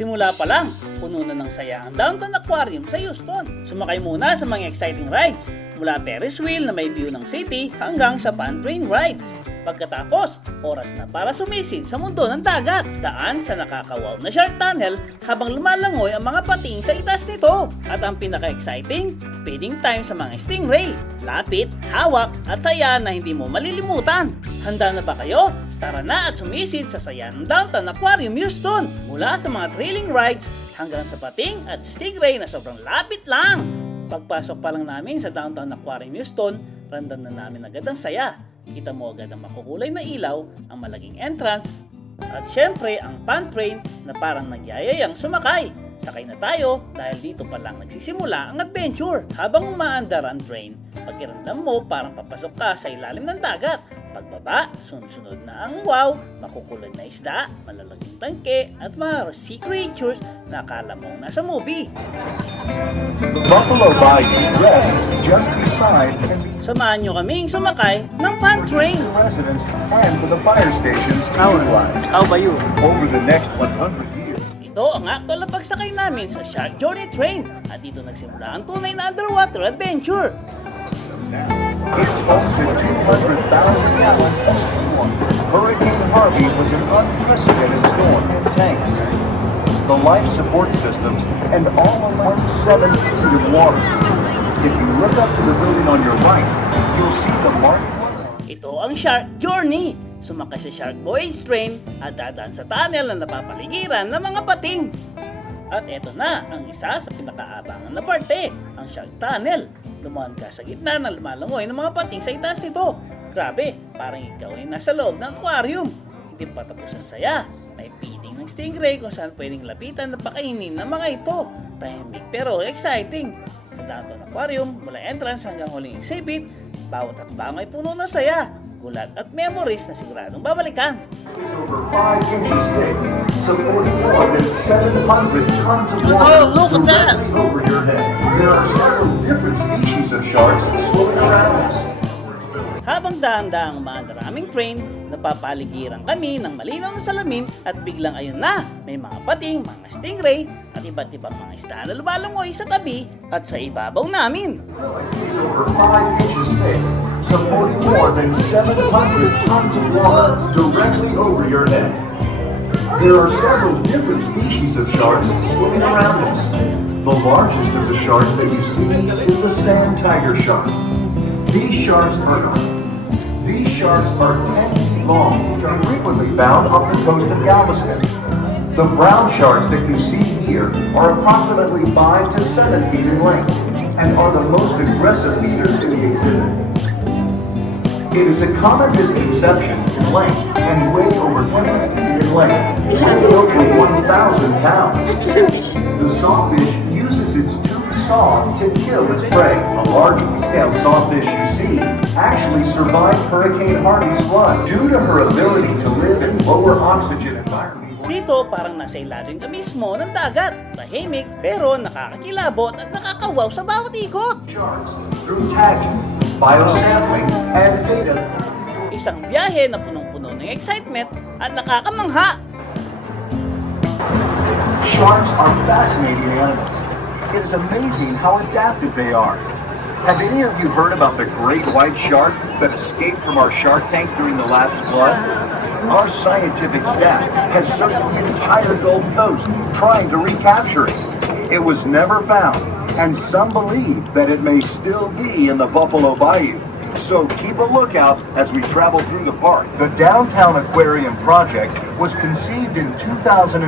Simula pa lang, puno na ng saya ang Downtown Aquarium sa Houston. Sumakay muna sa mga exciting rides, mula Ferris wheel na may view ng city hanggang sa pan train rides. Pagkatapos, oras na para sumisid sa mundo ng dagat. Daan sa nakakawaw na shark tunnel habang lumalangoy ang mga pating sa itas nito. At ang pinaka-exciting, feeding time sa mga stingray. Lapit, hawak at saya na hindi mo malilimutan. Handa na ba kayo? Tara na at sumisid sa saya ng Downtown Aquarium Houston. Mula sa mga thrilling rides hanggang sa pating at stingray na sobrang lapit lang. Pagpasok pa lang namin sa Downtown Aquarium Houston, ramdam na namin agad ang saya. Kita mo agad ang makukulay na ilaw, ang malaging entrance, at syempre ang pan train na parang nagyayayang sumakay. Sakay na tayo dahil dito pa lang nagsisimula ang adventure. Habang umaandar ang train, pakiramdam mo parang papasok ka sa ilalim ng dagat. Pagbaba, sunod-sunod na ang wow, makukulay na isda, malalaging tangke, at mga sea creatures na akala mong nasa movie. Buffalo Bayou rests just beside convenient Samahan nyo kaming sumakay ng pan train. residents and for the fire stations to utilize. How about you? Over the next 100 years, Ito ang actual na pagsakay namin sa Shark Journey Train at dito nagsimula ang tunay na underwater adventure. it's home to 200,000 gallons of seawater. Hurricane Harvey was an unprecedented storm in tanks, the life support systems, and all along 7 feet of water. If you look up to the building on your right, you'll see the marked Ito ang Shark Journey. Sumakay sa Shark Voyage Train at dadaan sa tunnel na napapaligiran ng mga pating. At eto na ang isa sa pinakaabangan na parte, ang Shark Tunnel. Dumaan ka sa gitna ng lumalangoy ng mga pating sa itaas nito. Grabe, parang ikaw ay nasa loob ng aquarium. Hindi pa tapos ang saya. May feeding ng stingray kung saan pwedeng lapitan at pakainin ng mga ito. Tahimik pero exciting. Sa Downtown Aquarium, mula entrance hanggang huling exhibit, bawat hakbang ay puno ng saya, gulat at memories na siguradong babalikan. over 5 inches thick, supporting more than 700 tons of water Oh, look at that! directly over your head. There are several different species of sharks swimming around us. Habang daang-daang umaandar ang aming train, napapaligiran kami ng malinaw na salamin at biglang ayun na, may mga pating, mga stingray at iba't ibang mga isda na lumalangoy sa tabi at sa ibabaw namin. Is over 5 inches thick, supporting more than 700 tons of water directly over your head. There are several different species of sharks swimming around us. The largest of the sharks that you see is the sand tiger shark. These sharks are 10 feet long and are frequently found off the coast of Galveston. The brown sharks that you see here are approximately 5 to 7 feet in length and are the most aggressive feeders in the exhibit. It is a common misconception in length and weigh over 20 feet in length, weighing over 1,000 pounds. The sawfish uses its toothed saw to kill its prey. A large female sawfish you see actually survived Hurricane Harvey's flood due to her ability to live in lower oxygen environments. Dito parang nasa ilalim ka mismo ng dagat, tahimik pero nakakakilabot at nakakawaw sa bawat ikot. Sharks through tagging, biosampling, and data. Isang biyahe na punong-puno ng excitement at nakakamangha. Sharks are fascinating animals. It is amazing how adaptive they are. Have any of you heard about the great white shark that escaped from our shark tank during the last flood? Our scientific staff has searched the entire Gulf Coast trying to recapture it. It was never found, and some believe that it may still be in the Buffalo Bayou. So keep a lookout as we travel through the park. The Downtown Aquarium project was conceived in 2001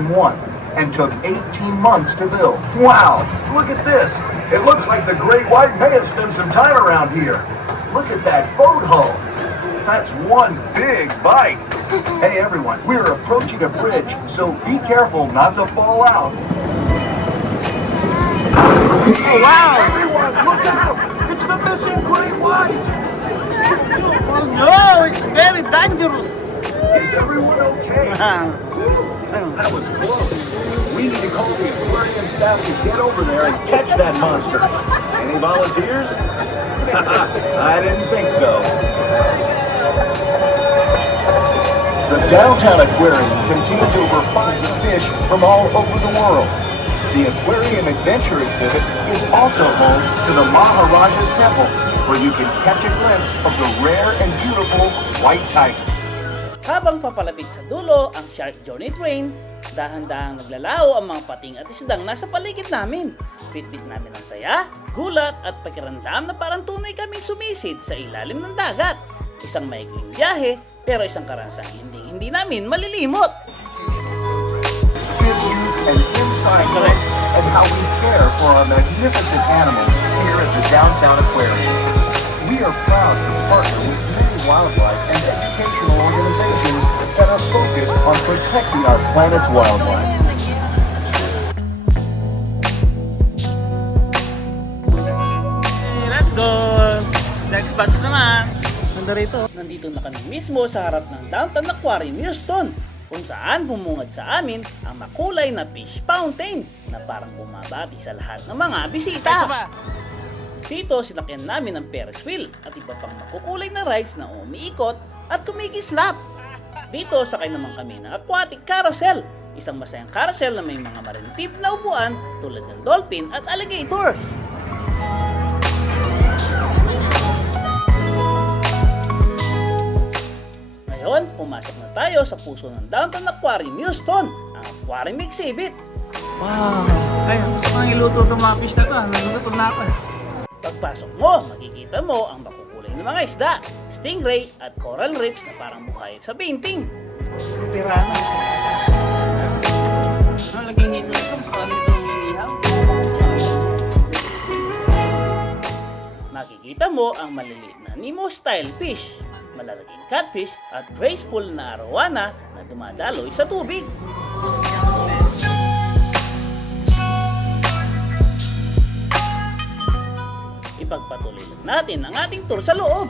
and took 18 months to build. Wow, look at this. It looks like the great white may have spent some time around here. Look at that boat hull. That's one big bite. Hey everyone, we're approaching a bridge, so be careful not to fall out. Oh, wow! Everyone, look out! It's the missing great white! Oh no, it's very dangerous. Is everyone okay? That was close. We need to call the aquarium staff to get over there and catch that monster. Any volunteers? I didn't think so. The Downtown Aquarium contains over 5 fish fish from all over the world. The Aquarium Adventure exhibit is also home to the Maharaja's Temple, where you can catch a glimpse of the rare and beautiful white tiger. Habang papalapit sa dulo ang Shark Journey Train, dahan-dahang naglalaho ang mga pating at isdang nasa paligid namin. Bitbit namin ang saya, gulat at pakiramdam na parang tunay kaming sumisid sa ilalim ng dagat. Isang maikling biyahe, pero isang karanasan hindi namin malilimot. Give you an inside look at how we care for our magnificent animals here at the Downtown Aquarium. We are proud to partner with many wildlife and educational organizations that are focused on protecting our planet's wildlife. Hey, let's go! Next batch naman! Nandito na kami mismo sa harap ng Downtown Aquarium, Houston, kung saan bumungad sa amin ang makulay na fish fountain na parang bumabati sa lahat ng mga bisita. Dito sinakyan namin ang Ferris wheel at iba pang makukulay na rides na umiikot at kumikislap. Dito sakay naman kami ng aquatic carousel, isang masayang carousel na may mga marinitib na upuan tulad ng dolphin at alligators. Ngayon, pumasok na tayo sa puso ng Downtown Aquarium, Houston, ang Aquarium Exhibit. Wow! Ay, ang iluto itong mga fish na to. Nagutom na ako. Pagpasok mo, makikita mo ang makukulay na mga isda, stingray at coral reefs na parang buhay sa painting. Pirana. Ano, laging hito ito? Ano itong inihaw? Makikita mo ang maliliit na Nemo-style fish, malalaking catfish at graceful na arowana na dumadaloy sa tubig. Ipagpatuloy lang natin ang ating tour sa loob.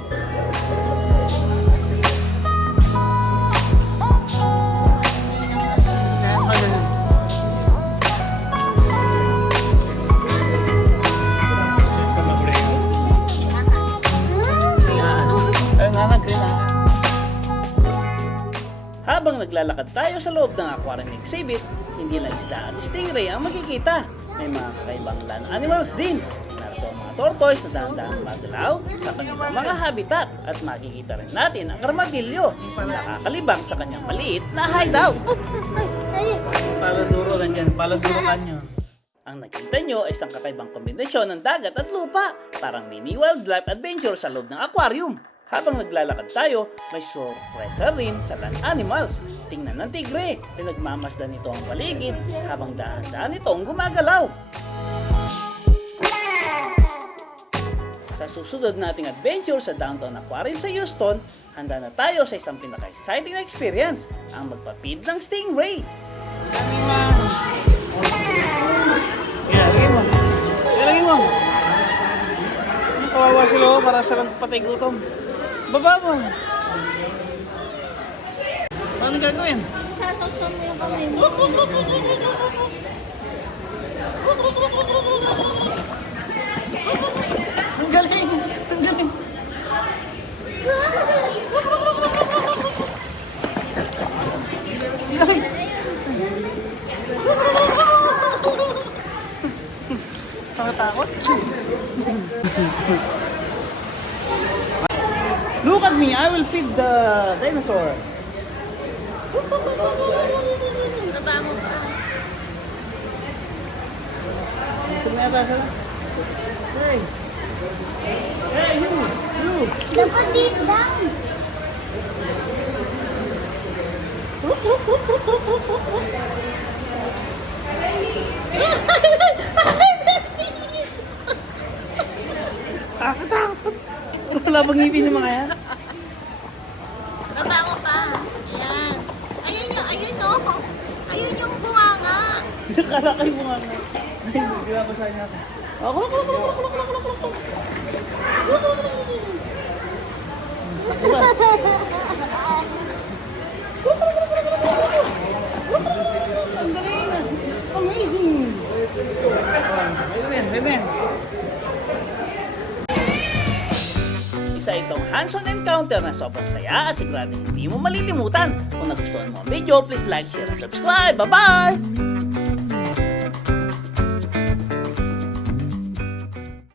Habang naglalakad tayo sa loob ng aquarium exhibit, hindi lang isda at stingray ang makikita. May mga kakaibang land animals din. Narito ang mga tortoise na dahan-dahang magalaw sa kanilang mga habitat at makikita rin natin ang armadillo na nakakalibang sa kanyang maliit na hideout. Paladuro lang dyan. Paladuro kanyo. Ang nakita nyo ay isang kakaibang kombinasyon ng dagat at lupa, parang mini wildlife adventure sa loob ng aquarium. Habang naglalakad tayo, may sorpresa rin sa land animals. Tingnan ng tigre, pinagmamasdan nito ang paligid habang dahan-dahan itong gumagalaw. Sa susunod nating adventure sa Downtown Aquarium sa Houston, handa na tayo sa isang pinaka-exciting na experience, ang magpapid ng stingray. Lagay mo. Lagay mo. Ano kawawa sila oh, para sa patay gutom. Baba mo. Ano gagawin? Sasaksan mo yung kamay mo. Ang galing! Ang galing! Galing! Nakatakot? Look at me, I will feed the dinosaur. Baba mo pa. Sumiyata sila. Hey! Hey, you! Dapat deep down. Takot! Wala bang ngipin yung mga yan? Baba mo pa. Ayan. Ayun o. Ayun yung bunganga. Nakala kayo mga nga. Ay, hindi ko sa inyo. Ako. Ang galing na. Amazing. Pwede din. Isa ito itong hands-on encounter na sobrang saya at siguradong hindi mo malilimutan. Kung nagustuhan mo ang video, please like, share, and subscribe. Bye-bye!